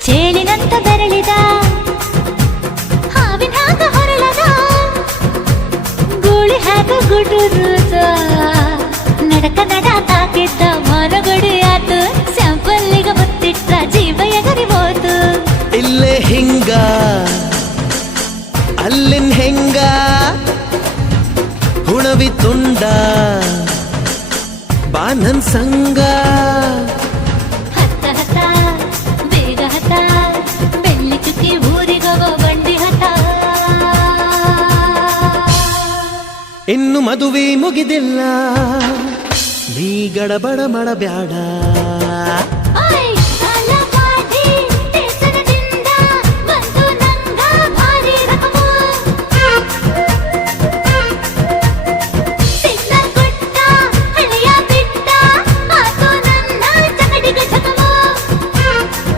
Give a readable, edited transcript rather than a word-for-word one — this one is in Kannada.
ಚೇಳಿನಂತ ಬೆರಳಿದ ಹಾವಿನ ಹಾಗ ಹೊರಳದ ಗೂಳಿ ಹಾಗ ಗುಡುರುದ ನಡಕ ನಡ ತಾಕಿದ್ದ ಮನಗಡಿ ಆತು ಸ್ಯಾಂಪಲ್ಲಿಗ ಮುತ್ತಿಟ್ಟ ಜೀವ ಎಗರಿಬೋದು ಇಲ್ಲೇ ಹಿಂಗ ಅಲ್ಲಿನ್ ಹೆಂಗ ಹುಣವಿ ತುಂಡ ಬಾ ನನ್ ಸಂಗ ಹತ್ತ ಹತ್ತ ಬೇಗ ಹತ್ತ ಬೆಳ್ಳಿ ಚುಕ್ಕಿ ಊರಿಗವ ಬಂಡಿ ಹತ್ತ ಇನ್ನು ಮದುವೆ ಮುಗಿದಿಲ್ಲ ನೀ ಗಡಬಡ ಮಾಡಬ್ಯಾಡ